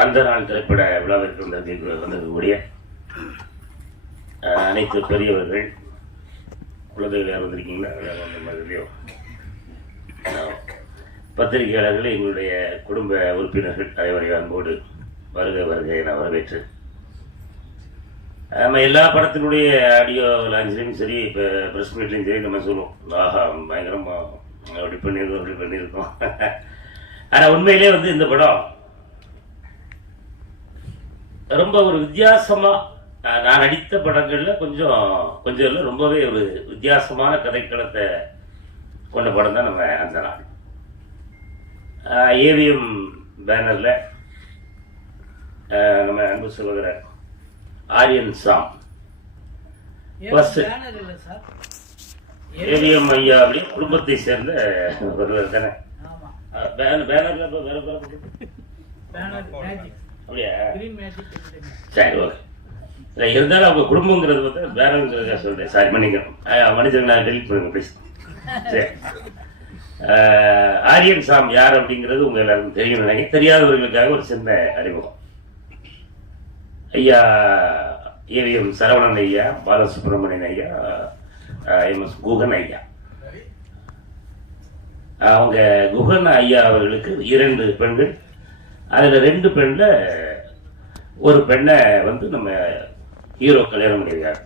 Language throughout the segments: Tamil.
அந்த நாள் திரைப்பட விழாவிற்கு வந்திருக்கக்கூடிய அனைத்து பெரியவர்கள் குழந்தைகள் யார் வந்திருக்கீங்களா? அந்த மாதிரிலையோ பத்திரிகையாளர்கள், எங்களுடைய குடும்ப உறுப்பினர்கள் அனைவரை அன்போடு வருக வருகை என வரவேற்று நம்ம எல்லா படத்தினுடைய ஆடியோ லான்ச்லேயும் சரி, இப்போ ப்ரெஸ் மீட்லேயும் சரி நம்ம சொல்லுவோம், ஆஹா பயங்கரமாக அப்படி பண்ணியிருக்கோம். ஆனால் உண்மையிலே இந்த படம் ரொம்ப ஒரு வித்தியாசமாக, நான் நடித்த படங்களில் கொஞ்சம் இல்லை, ரொம்பவே ஒரு வித்தியாசமான கதைக்களத்தை கொண்ட படம் தான் நம்ம அந்த நாள். ஏவிஎம் பேனரில் நம்ம அன்பு சகோதரர் ஆரியன் சாம் ஏவிஎம் ஐயா அப்படி குடும்பத்தை சேர்ந்த ஒருவர் தானே. பேனர்ல அப்படியா? சரி, ஓகே. இருந்தாலும் அவங்க குடும்பங்கிறது பார்த்தா பேனருங்கிறத சொல்றேன். சாரி, மன்னிக்கணும், மன்னிச்சிருங்க, நான் டெலிட் பண்ணுங்க ப்ளீஸ். சரி, ஆரியன் சாம் யார் அப்படிங்கிறது உங்க எல்லாருக்கும் தெரியும் நினைக்கிறேன். தெரியாதவர்களுக்காக ஒரு சின்ன அறிமுகம். ஐயா ஏவிஎம் சரவணன் ஐயா, பாலசுப்ரமணியன் ஐயா, எம்எஸ் குகன் ஐயா. அவங்க குகன் ஐயா அவர்களுக்கு 2 பெண்கள். அதில் 2 பெண்ணில் ஒரு பெண்ணை நம்ம ஹீரோ கல்யாணம் பண்ணியிருக்காரு.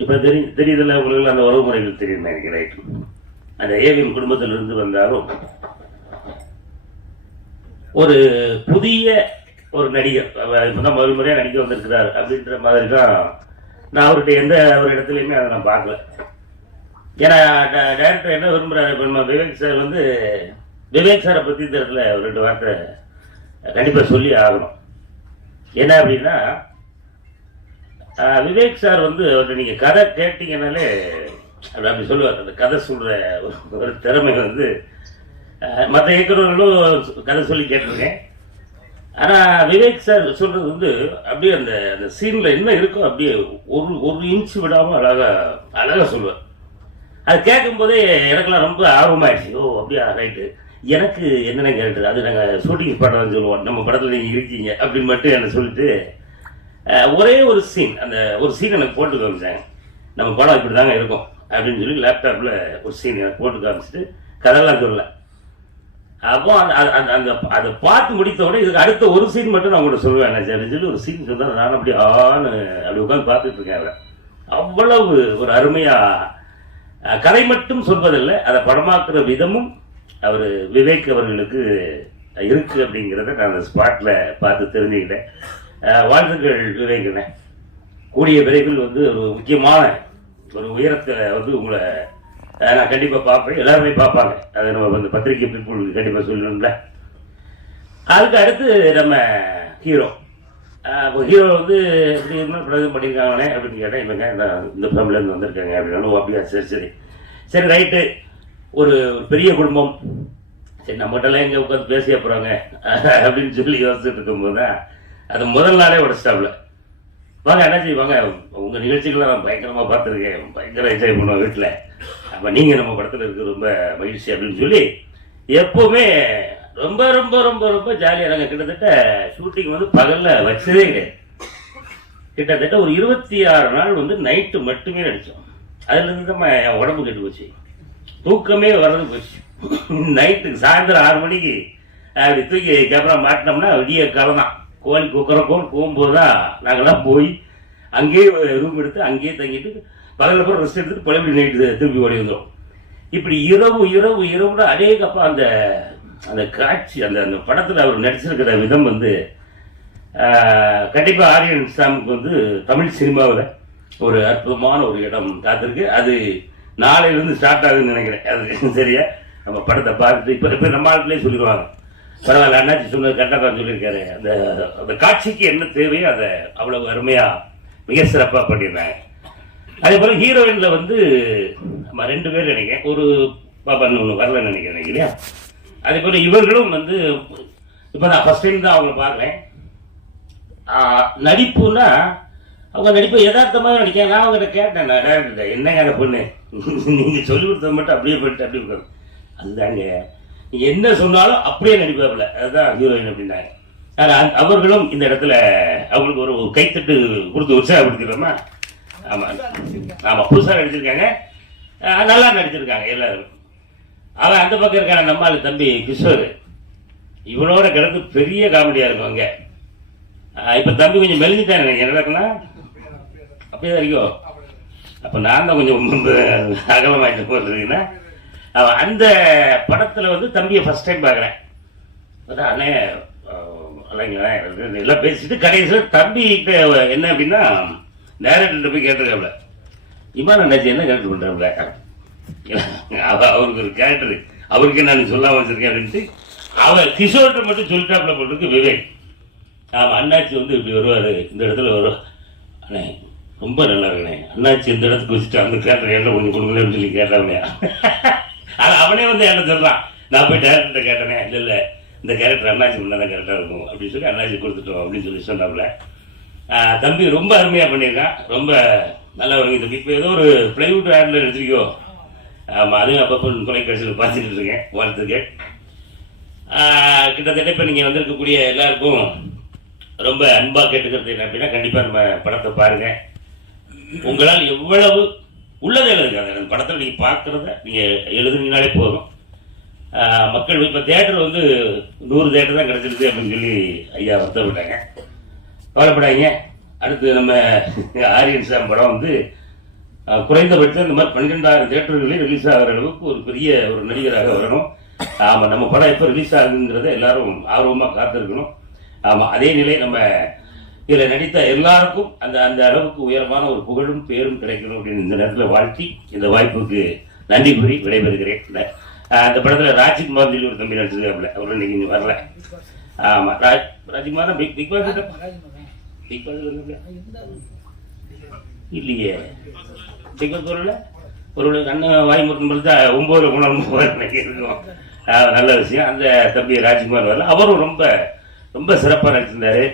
இப்போ தெரியுதுல்ல உங்களுக்கு, அந்த உறவு முறைகள் தெரியும் நினைக்கிறேன். அந்த ஏவிஎம் குடும்பத்திலிருந்து வந்தாலும் ஒரு புதிய ஒரு நடிகர், இப்போதான் முதல் முறையாக நடிக்க வந்திருக்கிறார் அப்படின்ற மாதிரி தான் நான் அவர்கிட்ட எந்த ஒரு இடத்துலையுமே அதை நான் பார்க்கல. ஏன்னா டைரக்டர் என்ன விரும்புகிறாரு, இப்போ விவேக் சார் விவேக் சாரை பற்றி இந்த இடத்துல ஒரு 2 வார்த்தை கண்டிப்பாக சொல்லி ஆகணும். என்ன அப்படின்னா, விவேக் சார் அவர்கிட்ட நீங்கள் கதை கேட்டீங்கன்னாலே அப்படி சொல்லுவார். அந்த கதை சொல்கிற ஒரு திறமை மற்ற இயக்குநர்களும் கதை சொல்லி கேட்டிருக்கேன். ஆனால் விவேக் சார் சொல்கிறது அப்படியே அந்த சீனில் என்ன இருக்கோ அப்படியே ஒரு இன்ச் விடாமல் அழகாக சொல்லுவார். அது கேட்கும் போதே எனக்கெல்லாம் ரொம்ப ஆர்வமாயிடுச்சு. ஓ அப்படியா, ரைட்டு, எனக்கு என்னென்ன கேரக்டர், அது நாங்கள் ஷூட்டிங் படம் சொல்லுவோம், நம்ம படத்தில் நீங்கள் இருக்கீங்க அப்படின்னு மட்டும் என்ன சொல்லிட்டு ஒரே ஒரு சீன், அந்த ஒரு சீன் எனக்கு போட்டு காமிச்சாங்க. நம்ம படம் இப்படி தாங்க இருக்கும் அப்படின்னு சொல்லி லேப்டாப்பில் ஒரு சீன் எனக்கு போட்டு காமிச்சிட்டு கதையெல்லாம் சொல்லலை. அப்போ அதை பார்த்து முடித்த உடனே இதுக்கு அடுத்த ஒரு சீன் மட்டும் நான் கூட சொல்லுவேன் அப்படின்னு சொல்லி ஒரு சீன் சொன்னால் நான் அப்படி அப்படி உட்காந்து பார்த்துட்டு இருக்கேன். அவரை அவ்வளவு ஒரு அருமையாக கதை மட்டும் சொல்வதில்லை, அதை படமாக்குற விதமும் அவர் விவேக் அவர்களுக்கு இருக்கு அப்படிங்கிறத நான் அந்த ஸ்பாட்டில் பார்த்து தெரிஞ்சுக்கிட்டேன். வாழ்த்துக்கள் விவேக்னே. கூடிய விரைவில் ஒரு முக்கியமான ஒரு உயரத்தை உங்களை நான் கண்டிப்பாக பார்ப்பேன். எல்லாருமே பார்ப்பாங்க. அதை நம்ம பத்திரிகை பீப்புள் கண்டிப்பாக சொல்லணும்ல. அதுக்கு அடுத்து நம்ம ஹீரோ இப்படி பிரதம் பண்ணியிருக்காங்களே அப்படின்னு கேட்டேன். இவங்க இந்த ஃபேமிலியிலேருந்து வந்திருக்காங்க அப்படின்னா, அப்படியா, சரி சரி ரைட்டு. ஒரு பெரிய குடும்பம், சரி நம்மகிட்டலாம் எங்கே உட்காந்து பேசிய போகிறாங்க அப்படின்னு சொல்லி யோசிச்சுட்டு இருக்கும்போது தான் அது முதல் நாளே உடச்சிட்டாப்புல. வாங்க என்னாச்சு, வாங்க உங்கள் நிகழ்ச்சிகள்லாம் நான் பயங்கரமாக பார்த்துருக்கேன், பயங்கர என்ஜாய் பண்ணுவோம் வீட்டில், அப்போ நீங்கள் நம்ம படத்தில் இருக்க ரொம்ப மகிழ்ச்சி அப்படின்னு சொல்லி எப்போவுமே ரொம்ப ரொம்ப ரொம்ப ரொம்ப ஜாலியாக. நாங்கள் கிட்டத்தட்ட ஷூட்டிங் பகலில் வச்சதே கிடையாது. கிட்டத்தட்ட ஒரு 26 நாள் நைட்டு மட்டுமே நடித்தோம். அதுலேருந்து தான் என் உடம்பு கெட்டு போச்சு, தூக்கமே வர்றது போச்சு. நைட்டுக்கு சாயந்தரம் 6 மணிக்கு அப்படி தூக்கி கேமரா மாட்டினோம்னா விடிய காலம் தான். கோழி குக்கரக்கோன்னு போகும்போது தான் நாங்கள்லாம் போய் அங்கேயே ரூம் எடுத்து அங்கேயே தங்கிட்டு பகலில் கூட ரெஸ்ட் எடுத்துட்டு பழைய நைட்டு திரும்பி ஓடி வந்துடும். இப்படி இரவு இரவு இரவுல அநேகப்பா அந்த அந்த காட்சி, அந்த படத்தில் அவர் நடிச்சிருக்கிற விதம் கண்டிப்பாக ஆரியன் சாமுக்கு தமிழ் சினிமாவில் ஒரு அற்புதமான ஒரு இடம் காத்திருக்கு. அது நாளையிலேருந்து ஸ்டார்ட் ஆகுதுன்னு நினைக்கிறேன். அது சரியா நம்ம படத்தை பார்த்துட்டு இப்போ நம்ம ஆட்களே சொல்லிடுவாங்க, பரவாயில்ல அண்ணாச்சி சொன்னது கரெக்டாக தான் சொல்லியிருக்காரு. அந்த காட்சிக்கு என்ன தேவையோ அதை அவ்வளவு அருமையாக மிக சிறப்பாக பண்ணியிருந்தாங்க. அதே போல் ஹீரோயினில் நம்ம 2 பேர் நினைக்கிறேன், ஒரு பாப்பான்னு ஒன்று வரலன்னு நினைக்கிறேன் இல்லையா. அதே போல் இவர்களும் இப்போ நான் ஃபஸ்ட் டைம் தான் அவங்கள பார்க்குறேன். நடிப்புன்னா அவங்க நடிப்பை யதார்த்தமாக நடிக்க. நான் அவங்ககிட்ட கேட்டேன், நான் டேரக்டர் என்னங்க அந்த பொண்ணு நீங்கள் சொல்லி கொடுத்தது மட்டும் அப்படியே போயிட்டு அப்படி இருக்காது, அதுதாங்க நீங்கள் என்ன சொன்னாலும் அப்படியே நடிப்பாப்புல, அதுதான் ஹீரோயின் அப்படின்னாங்க. ஆனா அவர்களும் இந்த இடத்துல அவங்களுக்கு ஒரு கைத்தட்டு கொடுத்து உற்சாகப்படுத்திடுறோமா. ஆமா ஆமா, புதுசாக நடிச்சிருக்காங்க, நல்லா நடிச்சிருக்காங்க எல்லாரும். அவன் அந்த பக்கம் இருக்கான நம்மால் தம்பி கிஷோர், இவனோட கிடக்கு பெரிய காமெடியா இருக்கும் அங்க. இப்ப தம்பி கொஞ்சம் மெலிஞ்சிட்டாங்க, என்னடா அப்படியே இருக்கும். அப்ப நான் தான் கொஞ்சம் அகலமாயிட்டு போறதுன்னா, அந்த படத்துல வந்து தம்பியை ஃபர்ஸ்ட் டைம் பார்க்குறேன். அண்ணே எல்லாம் பேசிட்டு கடைசியில் தம்பி என்ன அப்படின்னா டைரக்டர் போய் கேட்டிருக்காப்ல, இமான் அண்ணாச்சி என்ன கேரக்டர் பண்றாப்ல, அவருக்கு ஒரு கேரக்டர் அவருக்கு நான் சொல்லாம வச்சிருக்கேன் அப்படின்ட்டு அவர் கிஷோர்கிட்ட மட்டும் சொல்லிட்டாப்ல போட்டுருக்கு விவேக். ஆமா, அண்ணாச்சி வந்து இப்படி வருவாரு, இந்த இடத்துல வருவார் அண்ணே, ரொம்ப நல்லா இருக்கணே அண்ணாச்சி இந்த இடத்துக்கு வச்சுட்டு அந்த கேரக்டர் என்ன கொஞ்சம் கொடுக்கலன்னு சொல்லி கேட்டாப்லையா. ஆனா அவனே வந்து என்ன சொல்றான், நான் போய் டேரக்டர்கிட்ட கேட்டேனே, இல்லை இல்லை இந்த கேரக்டர் அண்ணாச்சி முன்னா தான் கரெக்டாக இருக்கும் அப்படின்னு சொல்லி அண்ணாச்சி கொடுத்துட்டோம் அப்படின்னு சொல்லி சொன்னாப்புல. தம்பி ரொம்ப அருமையாக பண்ணியிருக்கான், ரொம்ப நல்லா வருங்க தம்பி. இப்போ ஏதோ ஒரு பிளைவுட் ஆடில் எடுத்துருக்கோ. ஆமாம், அதுவும் அப்பப்போ தொலைக்காட்சியில் பார்த்துட்டு இருக்கேன், வாழ்த்துக்கள். கிட்டத்தட்ட இப்போ நீங்கள் வந்திருக்கக்கூடிய எல்லாருக்கும் ரொம்ப அன்பாக கேட்டுக்கிறது என்ன அப்படின்னா, கண்டிப்பாக நம்ம படத்தை பாருங்கள். உங்களால் எவ்வளவு உள்ளதை எழுதுங்க, அந்த படத்தில் நீங்கள் பார்க்குறத நீங்கள் எழுதுனீங்கனாலே போதும். மக்கள் இப்போ தேட்டர் வந்து 100 தேட்டர் தான் கிடச்சிருக்கு அப்படின்னு சொல்லி ஐயா வருத்தப்பட்டாங்க. கவலைப்படாதீங்க, அடுத்து நம்ம ஆரியன் சாம் படம் வந்து குறைந்தபட்சம் இந்த மாதிரி 12,000 தேட்டர்களே ரிலீஸ் ஆகிற அளவுக்கு ஒரு பெரிய ஒரு நடிகராக வரணும். ஆமாம், நம்ம படம் எப்போ ரிலீஸ் ஆகுங்கிறத எல்லாரும் ஆர்வமாக காத்திருக்கணும். ஆமாம், அதே நிலை நம்ம இதில் நடித்த எல்லாருக்கும் அந்த அந்த அளவுக்கு உயரமான ஒரு புகழும் பேரும் கிடைக்கணும் அப்படின்னு இந்த நேரத்தில் வாழ்த்தி இந்த வாய்ப்புக்கு நன்றி கூறி விடைபெறுகிறேன். அந்த படத்தில் ராஜ்குமார் சொல்லி ஒரு தம்பி நடிச்சிருக்காப்புல, அவரும் இன்னைக்கு இங்கே வரல. ஆமாம், ராஜ்குமார் பிக் பாஸ் இல்லையே, பிக் பாஸ் வரல, ஒரு கண்ணு வாய் முறுக்கும் பொழுது 9 குணம் இருக்கும். நல்ல விஷயம். அந்த தம்பி ராஜ்குமார் வரல, அவரும் ரொம்ப ரொம்ப சிறப்பாக நடிச்சிருந்தாரு.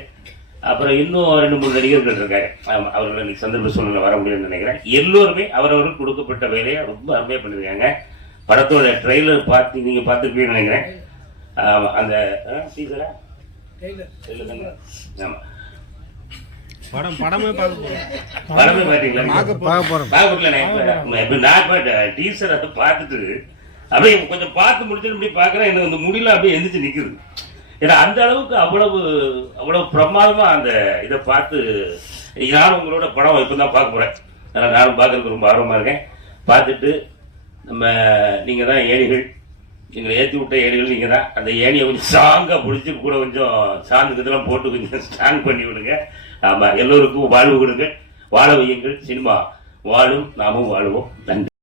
அப்புறம் இன்னும் 2-3 நடிகர்கள் இருக்காங்க. அவர்கள் இன்னைக்கு சந்தர்ப்ப சூழ்நிலை வர முடியும்னு நினைக்கிறேன். எல்லோருமே அவரவர்கள் கொடுக்கப்பட்ட வேலையை ரொம்ப அருமையாக பண்ணியிருக்காங்க. படத்தோட ட்ரெய்லர் பார்த்து நீங்கள் பார்த்துருப்பீங்கன்னு நினைக்கிறேன். அந்த சீசரா ஆமாம், படமே பார்த்தீங்களா? நான் டீசரை பார்த்துட்டு அப்படியே கொஞ்சம் பார்த்து முடிச்சுட்டு இப்படி பார்க்குறேன், எனக்கு அந்த முடியல அப்படியே எந்திரிச்சு நிற்குது. ஏன்னா அந்த அளவுக்கு அவ்வளவு பிரமாதமா அந்த இதை பார்த்து நானும் உங்களோட படம் இப்போ தான் பார்க்க போறேன். அதனால் நானும் பார்க்கறதுக்கு ரொம்ப ஆர்வமாக இருக்கேன். பார்த்துட்டு நம்ம நீங்கள் தான் ஏணிகள், எங்களை ஏற்றி விட்ட ஏணிகள் நீங்கள் தான். அந்த ஏணியை கொஞ்சம் ஸ்ட்ராங்காக பிடிச்சி கூட கொஞ்சம் சாந்துக்கத்தெல்லாம் போட்டு கொஞ்சம் ஸ்ட்ராங் பண்ணி விடுங்க. ஆமாம், எல்லோருக்கும் வாழ்வு கொடுங்க, வாழ வையுங்கள். சினிமா வாழும், நாமும் வாழுவோம். நன்றி.